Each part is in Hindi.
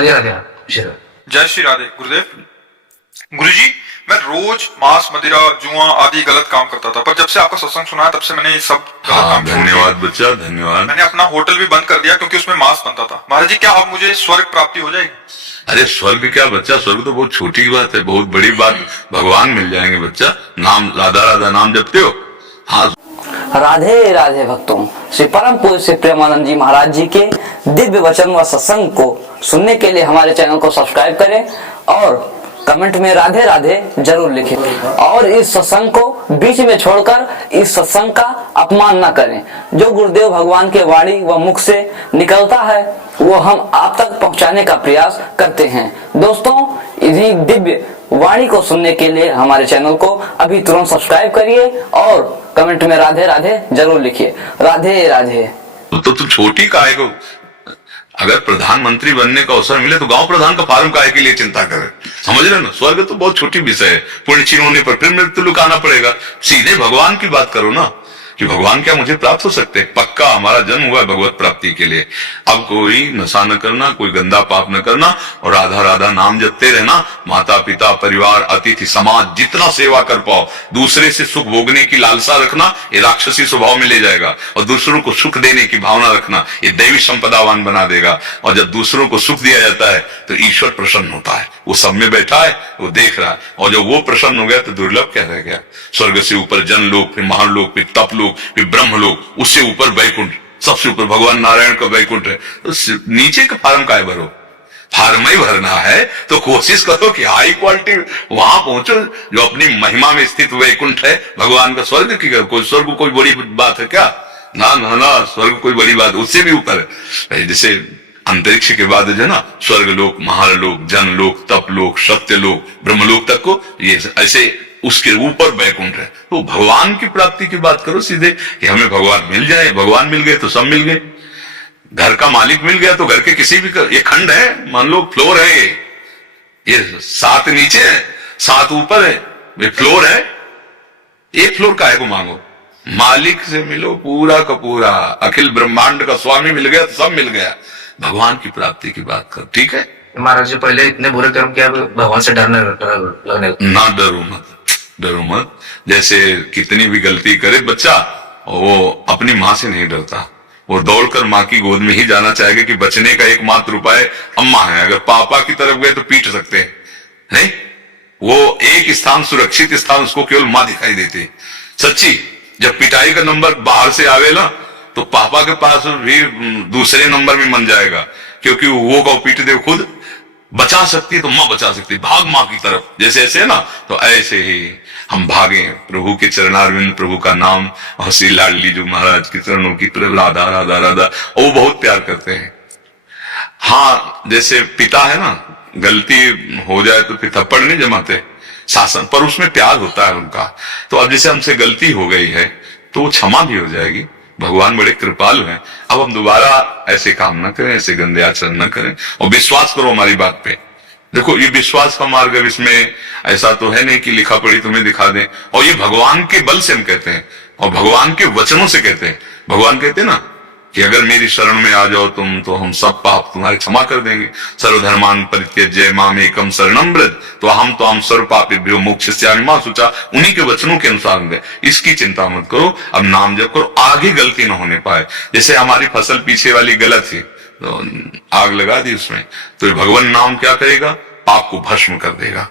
राधे राधे श्री जय श्री राधे गुरुदेव। गुरुजी, मैं रोज मांस, मदिरा, जुआ आदि गलत काम करता था, पर जब से आपका सत्संग सुना है तब से मैंने ये सब गलत काम छोड़ दिया। धन्यवाद बच्चा, धन्यवाद। मैंने अपना होटल भी बंद कर दिया क्योंकि उसमें मांस बनता था। महाराज जी, क्या अब मुझे स्वर्ग प्राप्ति हो जाएगी? अरे स्वर्ग क्या बच्चा, स्वर्ग तो बहुत छोटी बात है, बहुत बड़ी बात, भगवान मिल जाएंगे बच्चा। नाम राधा राधा नाम जपते हो। हाँ, राधे राधे भक्तों, श्री परम पूज्य श्री प्रेमानंद जी महाराज जी के दिव्य वचन व सत्संग को सुनने के लिए हमारे चैनल को सब्सक्राइब करें और कमेंट में राधे राधे जरूर लिखें। और इस सत्संग को बीच में छोड़कर इस सत्संग का अपमान न करें। जो गुरुदेव भगवान के वाणी व मुख से निकलता है वो हम आप तक पहुंचाने का प्रयास करते हैं। दोस्तों, इन्हीं दिव्य वाणी को सुनने के लिए हमारे चैनल को अभी तुरंत सब्सक्राइब करिए और कमेंट में राधे राधे जरूर लिखिए। राधे राधे। तो तू छोटी काहे को, अगर प्रधानमंत्री बनने का अवसर मिले तो गांव प्रधान का फार्म काहे के लिए चिंता करे? समझ रहे ना, स्वर्ग तो बहुत छोटी विषय है। पुण्य क्षीण होने पर फिर मृत्यु लुकाना पड़ेगा। सीधे भगवान की बात करो ना कि भगवान क्या मुझे प्राप्त हो सकते हैं। पक्का हमारा जन्म हुआ है भगवत प्राप्ति के लिए। अब कोई नशा न करना, कोई गंदा पाप न करना और राधा राधा नाम जपते रहना। माता पिता, परिवार, अतिथि, समाज, जितना सेवा कर पाओ, दूसरे से सुख भोगने की लालसा रखना, ये राक्षसी स्वभाव में ले जाएगा। और दूसरों को सुख देने की भावना रखना, ये दैवी संपदावान बना देगा। और जब दूसरों को सुख दिया जाता है तो ईश्वर प्रसन्न होता है। वो सब में बैठा है, वो देख रहा है। और जब वो प्रसन्न हो गया तो दुर्लभ क्या रह गया? स्वर्ग से ऊपर जनलोक, फिर महालोक, फिर तपलोक, फिर ब्रह्मलोक, उससे ऊपर वैकुंठ, सबसे ऊपर भगवान नारायण का वैकुंठ है। तो नीचे का फार्म काय भरो? फार्म ही भरना है तो कोशिश करो कि हाई क्वालिटी वहां पहुंचो जो अपनी महिमा में स्थित वैकुंठ है, भगवान का स्वर्ग की। कोई स्वर्ग कोई बड़ी बात है क्या? ना ना ना, स्वर्ग कोई बड़ी बात, उससे भी ऊपर है। जैसे अंतरिक्ष के बाद जो है ना, स्वर्ग लोक, महालोक, जनलोक, तपलोक, सत्यलोक, ब्रह्मलोक तक को ये ऐसे उसके ऊपर वैकुंठ है। तो भगवान की प्राप्ति की बात करो सीधे कि हमें भगवान मिल जाए। भगवान मिल गए तो सब मिल गए। घर का मालिक मिल गया तो घर के किसी भी ये खंड है, मान लो फ्लोर है, ये 7 नीचे है, 7 ऊपर है, ये फ्लोर है। एक फ्लोर काहे को मांगो? मालिक से मिलो, पूरा का पूरा अखिल ब्रह्मांड का स्वामी मिल गया तो सब मिल गया। भगवान की प्राप्ति की बात कर, ठीक है? महाराज जी, पहले इतने बुरे कर्म किया, भगवान से डरने लगने ना डरो मत, डरो मत। जैसे कितनी भी गलती करे बच्चा, वो अपनी माँ से नहीं डरता। वो दौड़कर माँ की गोद में ही जाना चाहेगा कि बचने का एकमात्र उपाय अम्मा है। अगर पापा की तरफ गए तो पीट सकते हैं, नहीं? वो एक स्थान, सुरक्षित स्थान उसको केवल माँ दिखाई देती। सच्ची, जब पिटाई का नंबर बाहर से आवेला तो पापा के पास भी दूसरे नंबर में मन जाएगा, क्योंकि वो को पीट दे खुद बचा सकती है तो मां बचा सकती है। भाग मां की तरफ, जैसे ऐसे ना, तो ऐसे ही हम भागे प्रभु के चरणारविंद, प्रभु का नाम और श्री लाडली जो महाराज के चरणों की तरफ राधा राधा राधा, वो बहुत प्यार करते हैं। हाँ, जैसे पिता है ना, गलती हो जाए तो फिर थप्पड़ नहीं जमाते शासन, पर उसमें प्यार होता है उनका। तो अब जैसे हमसे गलती हो गई है तो क्षमा भी हो जाएगी। भगवान बड़े कृपालु हैं। अब हम दोबारा ऐसे काम न करें, ऐसे गंदे आचरण न करें और विश्वास करो हमारी बात पे। देखो, ये विश्वास का मार्ग है, इसमें ऐसा तो है नहीं कि लिखा पढ़ी तुम्हें दिखा दें। और ये भगवान के बल से हम कहते हैं और भगवान के वचनों से कहते हैं। भगवान कहते हैं ना कि अगर मेरी शरण में आ जाओ तुम तो हम सब पाप तुम्हारे क्षमा कर देंगे। सर्वधर्मान परित्यज्य माम एकम शरणम व्रज तो हम सर्व पापेभ्यो मोक्षयिष्यामि मा शुचा। उन्हीं के वचनों के अनुसार दे, इसकी चिंता मत करो। अब नाम जप करो, आगे गलती न होने पाए। जैसे हमारी फसल पीछे वाली गलत थी तो आग लगा दी उसमें, तो भगवान नाम क्या करेगा? पाप को भस्म कर देगा।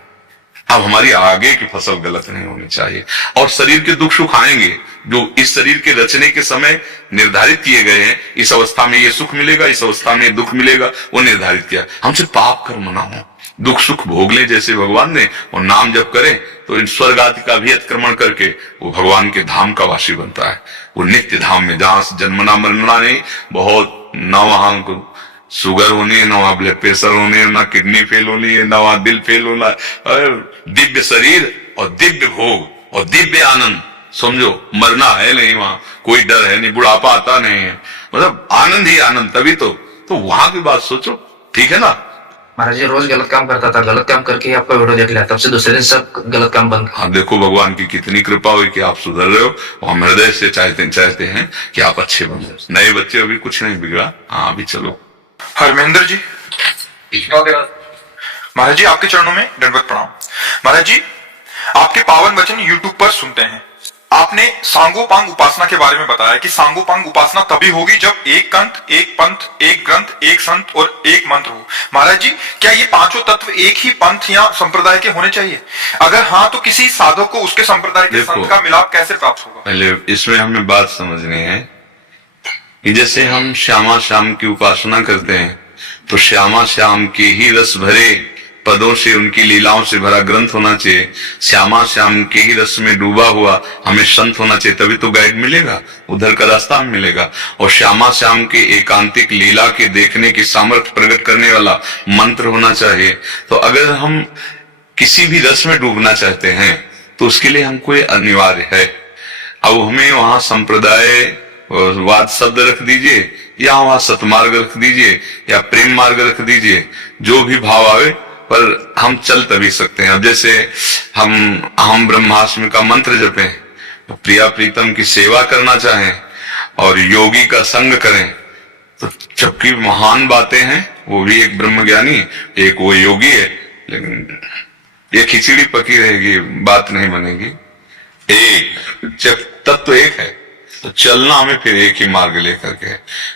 अब हमारी आगे की फसल गलत नहीं होनी चाहिए। और शरीर के दुख सुख आएंगे जो इस शरीर के रचने के समय निर्धारित किए गए हैं। इस अवस्था में ये सुख मिलेगा, इस अवस्था में दुख मिलेगा, वो निर्धारित किया। हमसे पाप कर्म ना हो, दुख सुख भोग ले जैसे भगवान ने, और नाम जब करें तो इन स्वर्ग आदि का भी अतिक्रमण करके वो भगवान के धाम का वासी बनता है। वो नित्य धाम में जहां जन्मना मरना नहीं, बहुत ना वहां को शुगर होनी है, ना वहां ब्लड प्रेशर होने है, ना किडनी फेल होनी है, ना वहां दिल फेल होना है। दिव्य शरीर और दिव्य भोग और दिव्य आनंद, समझो, मरना है नहीं, वहां कोई डर है नहीं, बुढ़ापा आता नहीं है, मतलब आनंद ही आनंद। तभी तो वहां की बात सोचो, ठीक है ना? महाराज जी, रोज गलत काम करता था, गलत काम करके आपका वीडियो देख लिया, तब से दूसरे दिन सब गलत काम बंद। हाँ, देखो भगवान की कितनी कृपा हुई कि आप सुधर रहे हो और हम हृदय से चाहते हैं कि आप अच्छे बनो। नए बच्चे, अभी कुछ नहीं बिगड़ा। हाँ, अभी चलो। हरमेंद्र जी, महाराज जी आपके चरणों में दंडवत प्रणाम। महाराज जी आपके पावन वचन यूट्यूब पर सुनते हैं। आपने सांगोपांग उपासना के बारे में बताया कि सांगोपांग उपासना तभी होगी जब एक कंठ, एक पंथ, एक ग्रंथ, एक संत और एक मंत्र हो। महाराज जी क्या ये पांचों तत्व एक ही पंथ या संप्रदाय के होने चाहिए? अगर हाँ तो किसी साधक को उसके संप्रदाय के संत का मिलाप कैसे प्राप्त होगा? पहले इसमें हमें बात समझनी है कि जैसे हम श्यामा श्याम की उपासना करते हैं तो श्यामा श्याम के ही रस भरे पदों से, उनकी लीलाओं से भरा ग्रंथ होना चाहिए। श्यामा श्याम के ही रस में डूबा हुआ हमें संत होना चाहिए, तभी तो गाइड मिलेगा, उधर का रास्ता हमें मिलेगा। और श्यामा श्याम के एकांतिक लीला के देखने की सामर्थ्य प्रकट करने वाला मंत्र होना चाहिए। तो अगर हम किसी भी रस में डूबना चाहते हैं तो उसके लिए हमको ये अनिवार्य है। अब हमें वहां संप्रदाय वाद शब्द रख दीजिए या वहां सतमार्ग रख दीजिए या प्रेम मार्ग रख दीजिए, जो भी भाव आवे, पर हम चल तभी सकते हैं। अब जैसे हम ब्रह्मास्मि का मंत्र जपें, तो प्रिया प्रीतम की सेवा करना चाहें और योगी का संग करें, तो जबकि महान बातें हैं, वो भी एक ब्रह्मज्ञानी, एक वो योगी है, लेकिन ये खिचड़ी पकी रहेगी, बात नहीं बनेगी। एक जब तत्व एक है तो चलना हमें फिर एक ही मार्ग लेकर के,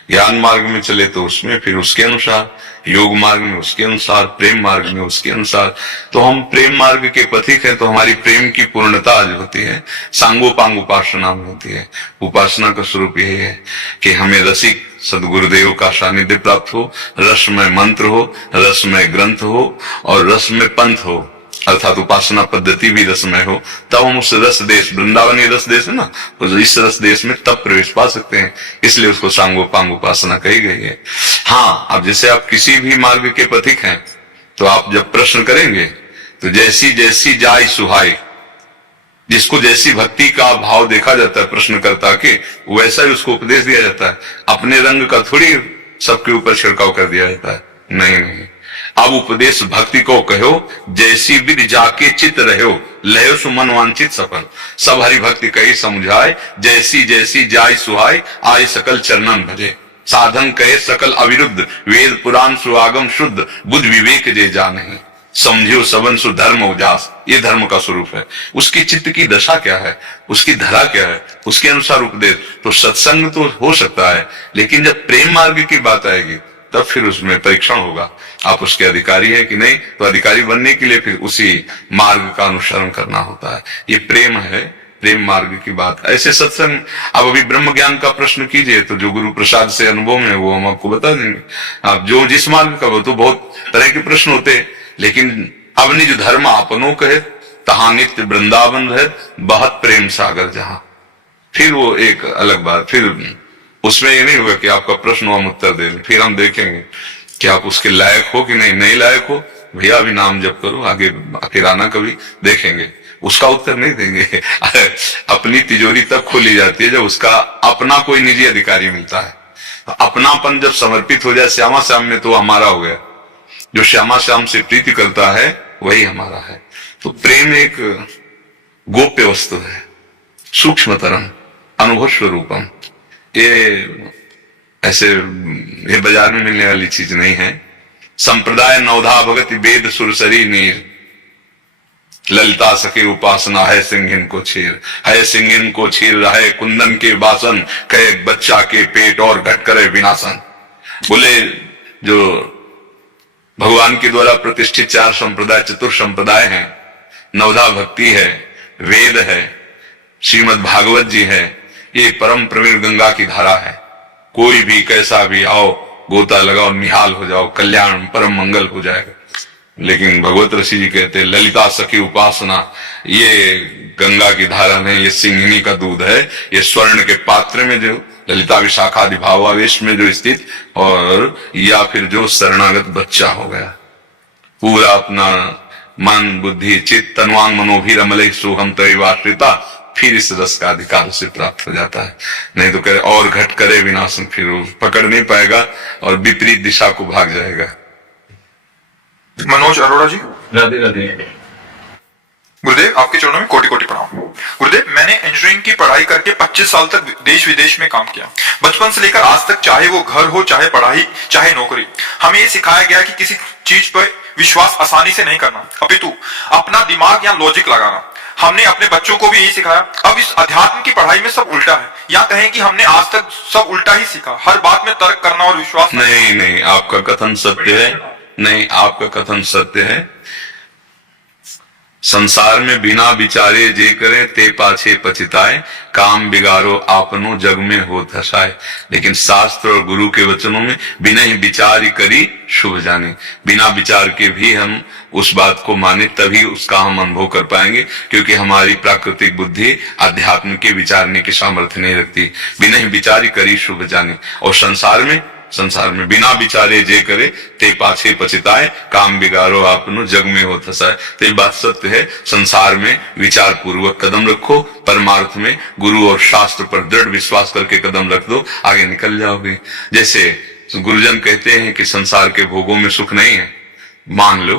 ज्ञान मार्ग में चले तो उसमें फिर उसके अनुसार, योग मार्ग में उसके अनुसार, प्रेम मार्ग में उसके अनुसार। तो हम प्रेम मार्ग के पथिक हैं, तो हमारी प्रेम की पूर्णता आज होती है सांगोपांग उपासना में होती है। उपासना का स्वरूप यही है कि हमें रसिक सदगुरुदेव का सानिध्य प्राप्त हो, रसमय मंत्र हो, रसमय ग्रंथ हो और रसमय पंथ हो, अर्थात उपासना पद्धति भी रसमय हो, तब हम उस रस देश, वृंदावनी रस देश है ना, तो इस रस देश में तब प्रवेश पा सकते हैं। इसलिए उसको सांगोपांग उपासना कही गई है। हाँ, अब जैसे आप किसी भी मार्ग के पथिक हैं तो आप जब प्रश्न करेंगे तो जैसी जैसी जाय सुहाय, जिसको जैसी भक्ति का भाव देखा जाता है प्रश्नकर्ता के, वैसा ही उसको उपदेश दिया जाता है। अपने रंग का थोड़ी सबके ऊपर छिड़काव कर दिया जाता है, नहीं। अब उपदेश भक्ति को कहो, जैसी विध जाके चित रहो, लहो सुमन वांछित सफल। सब हरि भक्ति कही समझाए, जैसी जैसी जाय सुहाय, आय सकल चरणन भजे। साधन कहे सकल अविरुद्ध, वेद पुराण सुआगम शुद्ध, बुद्ध विवेक जे जाने, समझियो सबन सु धर्म उजास। ये धर्म का स्वरूप है। उसकी चित्त की दशा क्या है, उसकी धरा क्या है, उसके अनुसार उपदेश। तो सत्संग तो हो सकता है, लेकिन जब प्रेम मार्ग की बात आएगी तब फिर उसमें परीक्षण होगा, आप उसके अधिकारी हैं कि नहीं। तो अधिकारी बनने के लिए फिर उसी मार्ग का अनुसरण करना होता है। ये प्रेम है, प्रेम मार्ग की बात। ऐसे सत्संग, अब अभी ब्रह्म ज्ञान का प्रश्न कीजिए तो जो गुरु प्रसाद से अनुभव में वो हम आपको बता देंगे। आप जो जिस मार्ग का, वो तो बहुत तरह के प्रश्न होते हैं, लेकिन अब निज धर्म आपनो कहे, तहा नित्य वृंदावन रहे, बहुत प्रेम सागर जहां, फिर वो एक अलग बात। फिर उसमें ये नहीं होगा कि आपका प्रश्न हम उत्तर दे दें, फिर हम देखेंगे कि आप उसके लायक हो कि नहीं लायक हो। भैया अभी नाम जप करो, आगे फिर आना, कभी देखेंगे। उसका उत्तर नहीं देंगे। अपनी तिजोरी तब खोली जाती है जब उसका अपना कोई निजी अधिकारी मिलता है। तो अपनापन जब समर्पित हो जाए श्यामा श्याम में, तो हमारा हो गया। जो श्यामा श्याम से प्रीति करता है वही हमारा है। तो प्रेम एक गोप्य वस्तु है, सूक्ष्मतरम अनुभव स्वरूपम। ये ऐसे ये बाजार में मिलने वाली चीज नहीं है। संप्रदाय नवधा भगति वेद सुरसरी नीर, ललिता सखी उपासना है सिंहिन को छीर, है सिंहिन को छीर रहे कुंदन के बासन, कहे बच्चा के पेट और घट करे विनाशन। बोले जो भगवान के द्वारा प्रतिष्ठित चार संप्रदाय, चतुर संप्रदाय हैं, नवधा भक्ति है, वेद है, श्रीमद् भागवत जी है, ये परम प्रवीण गंगा की धारा है। कोई भी कैसा भी आओ, गोता लगाओ, निहाल हो जाओ, कल्याण परम मंगल हो जाएगा। लेकिन भगवत ऋषि जी कहते हैं ललिता सखी उपासना ये गंगा की धारा नहीं, ये सिंहिनी का दूध है। ये स्वर्ण के पात्र में जो ललिता विशाखादि भावावेश में जो स्थित, और या फिर जो शरणागत बच्चा हो गया, पूरा अपना मन बुद्धि चित्त तन्वांग मनोभिरमले सोहम तैवाश्रिता, फिर इस रस का अधिकार से प्राप्त हो जाता है। नहीं तो करे और घट करे विनाशन, फिर वो पकड़ नहीं पाएगा और विपरीत दिशा को भाग जाएगा। मनोज अरोड़ा जी, राधे राधे। गुरुदेव आपके चरणों में कोटि कोटि प्रणाम। गुरुदेव मैंने इंजीनियरिंग की पढ़ाई करके 25 साल तक देश विदेश में काम किया। बचपन से लेकर आज तक, चाहे वो घर हो, चाहे पढ़ाई, चाहे नौकरी, हमें ये सिखाया गया कि किसी चीज पर विश्वास आसानी से नहीं करना, अपितु अपना दिमाग या लॉजिक लगाना। हमने अपने बच्चों को भी यही सिखाया। अब इस अध्यात्म की पढ़ाई में सब उल्टा है, या कहें कि हमने आज तक सब उल्टा ही सीखा, हर बात में तर्क करना और विश्वास। नहीं, आपका कथन सत्य है। नहीं, आपका कथन सत्य है। संसार में बिना विचारे जे करे ते पाछे पछताए, काम बिगाड़ो आपनो जग में हो धसाए। लेकिन शास्त्र और गुरु के वचनों में बिना ही विचार करी शुभ जाने, बिना विचार के भी हम उस बात को माने तभी उसका हम अनुभव कर पाएंगे, क्योंकि हमारी प्राकृतिक बुद्धि आध्यात्म के विचारने की सामर्थ्य नहीं रखती। बिना ही विचार करी शुभ जाने। और संसार में बिना विचारे जे करे ते पाछे पछताए, काम बिगाड़ो आपनो जग में हो धसाए। तो ये बात सत्य है। संसार में विचार पूर्वक कदम रखो, परमार्थ में गुरु और शास्त्र पर दृढ़ विश्वास करके कदम रख दो, आगे निकल जाओगे। जैसे गुरुजन कहते हैं कि संसार के भोगों में सुख नहीं है, मान लो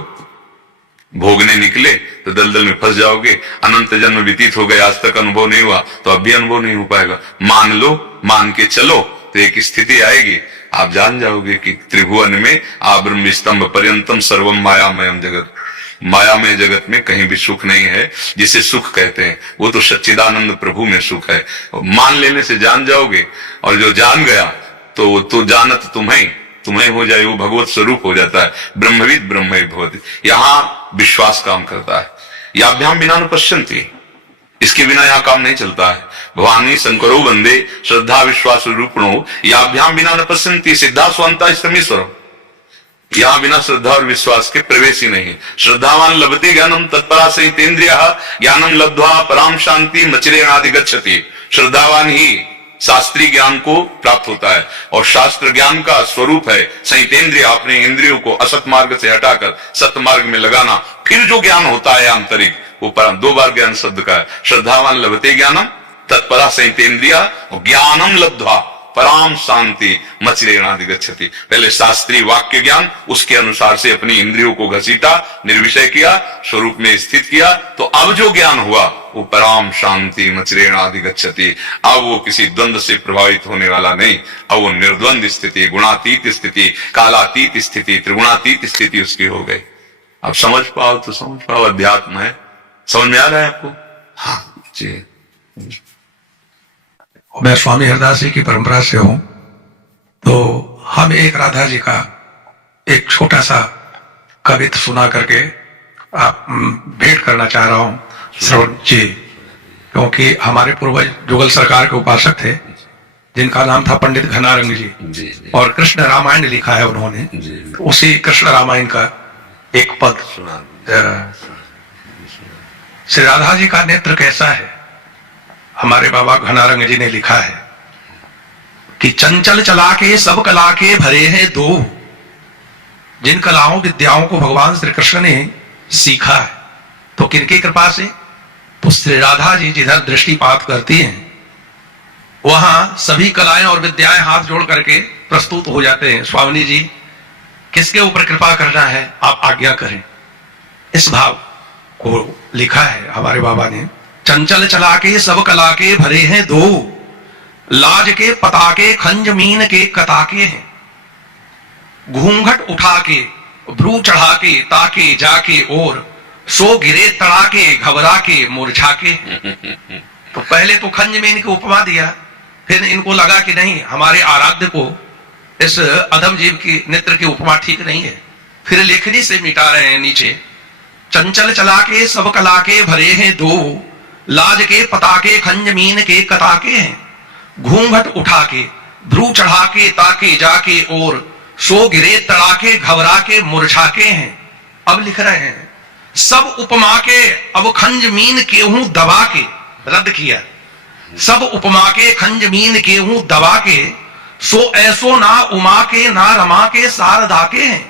भोगने निकले तो दलदल में फंस जाओगे। अनंत जन्म व्यतीत हो गए, आज तक अनुभव नहीं हुआ तो अब भी अनुभव नहीं हो पाएगा। मान लो, मान के चलो तो एक स्थिति आएगी, आप जान जाओगे कि त्रिभुवन में आब्रह्म स्तंभ पर्यंतम सर्वम मायामयम जगत, मायामय जगत में कहीं भी सुख नहीं है। जिसे सुख कहते हैं वो तो सच्चिदानंद प्रभु में सुख है। मान लेने से जान जाओगे, और जो जान गया तो जानत तुम्हें हो जाए, वो भगवत स्वरूप हो जाता है। ब्रह्मविद ब्रह्म भवति। यहाँ विश्वास काम करता है। याभ्याम बिना न पश्यन्ति, इसके बिना यहाँ काम नहीं चलता है। भवानी शंकरो वंदे श्रद्धा विश्वास रूपणो, याभ्याम बिना न पश्यन्ति सिद्धा स्वंता स्तमीश्वरम। यहाँ बिना श्रद्धा और विश्वास के प्रवेश ही नहीं। श्रद्धावान लभते ज्ञानम तत्परा सहितेन्द्रियः, ज्ञानम लब्ध्वा पराम शांति मचिरेणाधिगच्छति। श्रद्धावान ही शास्त्रीय ज्ञान को प्राप्त होता है, और शास्त्र ज्ञान का स्वरूप है संहितेन्द्रिय, अपने इंद्रियों को असत मार्ग से हटाकर सत मार्ग में लगाना। फिर जो ज्ञान होता है आंतरिक, वो परम, दो बार ज्ञान शब्द का है। श्रद्धावान लभते ज्ञानम तत्परा संहितेन्द्रिय, ज्ञानम लब्ध्वा पराम शांति मचिरेणाधिगच्छति। पहले शास्त्रीय वाक्य ज्ञान, उसके अनुसार से अपनी इंद्रियों को घसीटा, निर्विषय किया, स्वरूप में स्थित किया, तो अब जो ज्ञान हुआ वो पराम शांति मचिरेणाधिगच्छति। अब वो किसी द्वंद्व से प्रभावित होने वाला नहीं, अब वो निर्द्वंद स्थिति, गुणातीत स्थिति, कालातीत स्थिति, त्रिगुणातीत स्थिति उसकी हो गई। अब समझ पाओ तो समझ पाओ, अध्यात्म है। समझ में आ रहा है आपको? हाँ जी। मैं स्वामी हरदास जी की परंपरा से हूं, तो हम एक राधा जी का एक छोटा सा कविता सुना करके आप भेंट करना चाह रहा हूं श्रवण जी, क्योंकि हमारे पूर्वज जुगल सरकार के उपासक थे, जिनका नाम था पंडित घनारंग जी, और कृष्ण रामायण लिखा है उन्होंने। उसी कृष्ण रामायण का एक पद, श्री राधा जी का नेत्र कैसा है, हमारे बाबा घनारंग जी ने लिखा है कि चंचल चला के सब कला के भरे हैं दो। जिन कलाओं विद्याओं को भगवान श्री कृष्ण ने सीखा है, तो किनकी कृपा से? तो श्री राधा जी जिधर दृष्टिपात करती हैं, वहां सभी कलाएं और विद्याएं हाथ जोड़ करके प्रस्तुत हो जाते हैं। स्वामी जी, किसके ऊपर कृपा करना है, आप आज्ञा करें। इस भाव को लिखा है हमारे बाबा ने। चंचल चला के सब कला के भरे हैं दो, लाज के पताके खंज मीन के कताके हैं। घूंघट उठा के भ्रू चढ़ा के ताके जाके और सो गिरे तड़ा के घबरा के मुरझा के। तो पहले तो खंज मीन की उपमा दिया, फिर इनको लगा कि नहीं, हमारे आराध्य को इस अधम जीव की नेत्र की उपमा ठीक नहीं है, फिर लेखनी से मिटा रहे हैं नीचे। चंचल चला के सब कला के भरे हैं दो, लाज के पताके खंज मीन के कताके हैं। घूंघट उठा के भ्रू चढ़ा के ताके जाके और सो गिरे तड़ाके घबरा के मुरझा के हैं। अब लिख रहे हैं सब उपमा के अब खंज मीन के हूं दबा के, रद्द किया। सब उपमा के खंज मीन के हूं दबा के, सो ऐसो ना उमा के ना रमा के शारदा के हैं।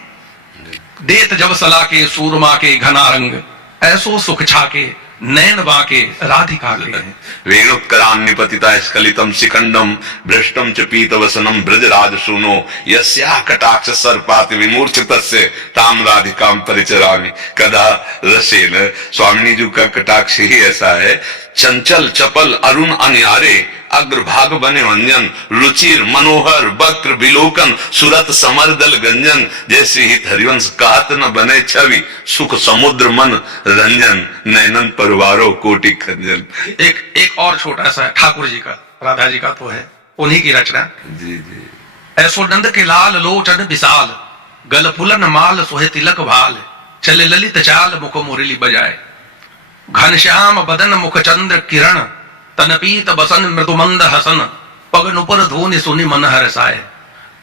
देत जब सला के सूरमा के घना रंग, ऐसो सुख छाके नैन बाके राधिका के हैं। वेणुत्करान्निपतिता स्खलितम शिखंडम भ्रष्टम च पीतवसनम ब्रजराज सुनो, यस्या कटाक्ष सर्पाति विमूर्छितस्य ताम राधिकाम परिचरामि कदा रसेन। स्वामिनी जी का कटाक्ष ही ऐसा है, चंचल चपल अरुण अनियारे अग्रभाग बने व्यंजन, रुचिर मनोहर वक्र विलोकन, सुरत समरदल गंजन, जैसे हित हरिवंश कहत न बने छवि, सुख समुद्र मन रंजन, नैनन परवारो कोटि खंजन। एक और छोटा सा ठाकुर जी का, राधा जी का तो है, उन्हीं की रचना। जी जी। ऐसो नंद के लाल लोचन विशाल, गल फुलन माल सोहे तिलक भाल, चले ललित चाल मुख मुरली बजाए, घनश्याम बदन मुख चंद्र किरण, तन पीत बसन मृदुमंद हसन, पग नुपुर धूनि सुनि मन हरसाए,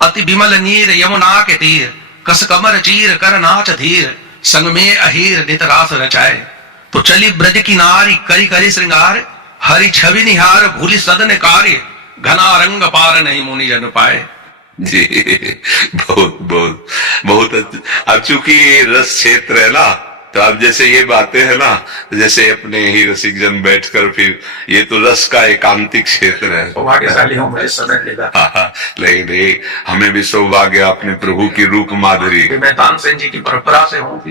अति विमल नीर यमुना के तीर, कस कमर चीर कर नाच धीर, संग में अहीर नित रास रचाए, तो चली ब्रज की नारी करी करी श्रृंगार, हरि छवि निहार भूलि सदन कार्य, घना रंग पार नहीं मुनि जन पाए। जी बहुत बहुत बहुत अब चूंकि ये रस क्षेत्र है ना, तो अब जैसे ये बातें है ना, जैसे अपने ही रसिक जन बैठकर फिर ये तो रस का एकांतिक क्षेत्र है। भाग्यशाली हूँ मैं इस समय लेगा। हाँ, नहीं नहीं, हमें भी सौभाग्य अपने प्रभु की रूप माधुरी। मैं तानसेन जी की परंपरा से हूँ।